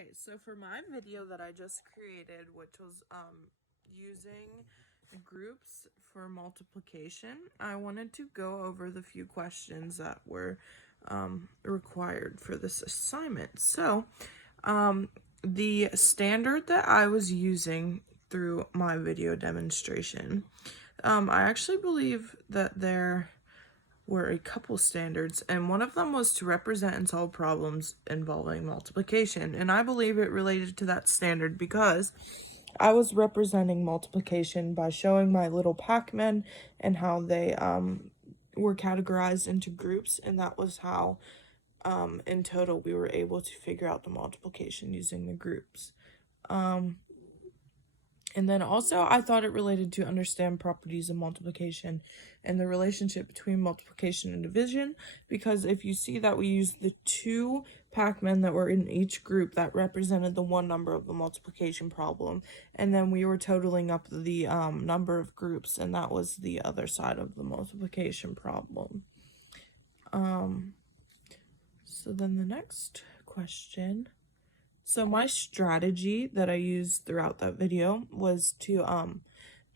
Okay, so for my video that I just created, which was using groups for multiplication, I wanted to go over the few questions that were required for this assignment. So the standard that I was using through my video demonstration, I actually believe that there were a couple standards, and one of them was to represent and solve problems involving multiplication. And I believe it related to that standard because I was representing multiplication by showing my little Pac-Men and how they were categorized into groups, and that was how in total we were able to figure out the multiplication using the groups. And then also, I thought it related to understand properties of multiplication and the relationship between multiplication and division, because if you see that we used the two Pac-Men that were in each group that represented the one number of the multiplication problem, and then we were totaling up the number of groups, and that was the other side of the multiplication problem. So then the next question. So my strategy that I used throughout that video was to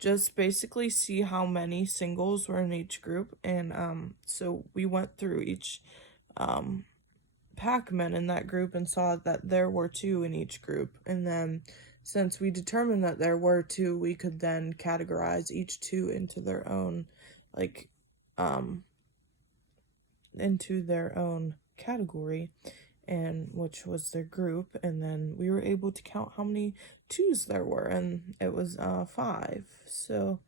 just basically see how many singles were in each group, and so we went through each Pac-Man in that group and saw that there were 2 in each group, and then since we determined that there were 2, we could then categorize each 2 into their own category, and which was their group, and then we were able to count how many 2s there were, and it was 5. So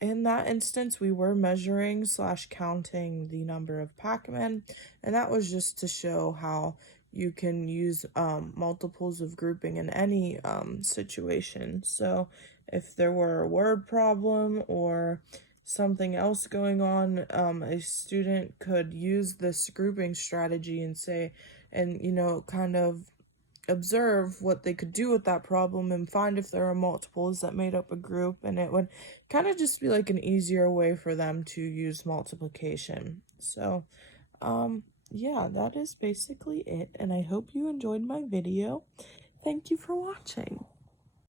in that instance we were measuring / counting the number of Pac-Men, and that was just to show how you can use multiples of grouping in any situation. So if there were a word problem or something else going on, a student could use this grouping strategy and say, and kind of observe what they could do with that problem and find if there are multiples that made up a group, and it would kind of just be like an easier way for them to use multiplication. So yeah, that is basically it, and I hope you enjoyed my video. Thank you for watching.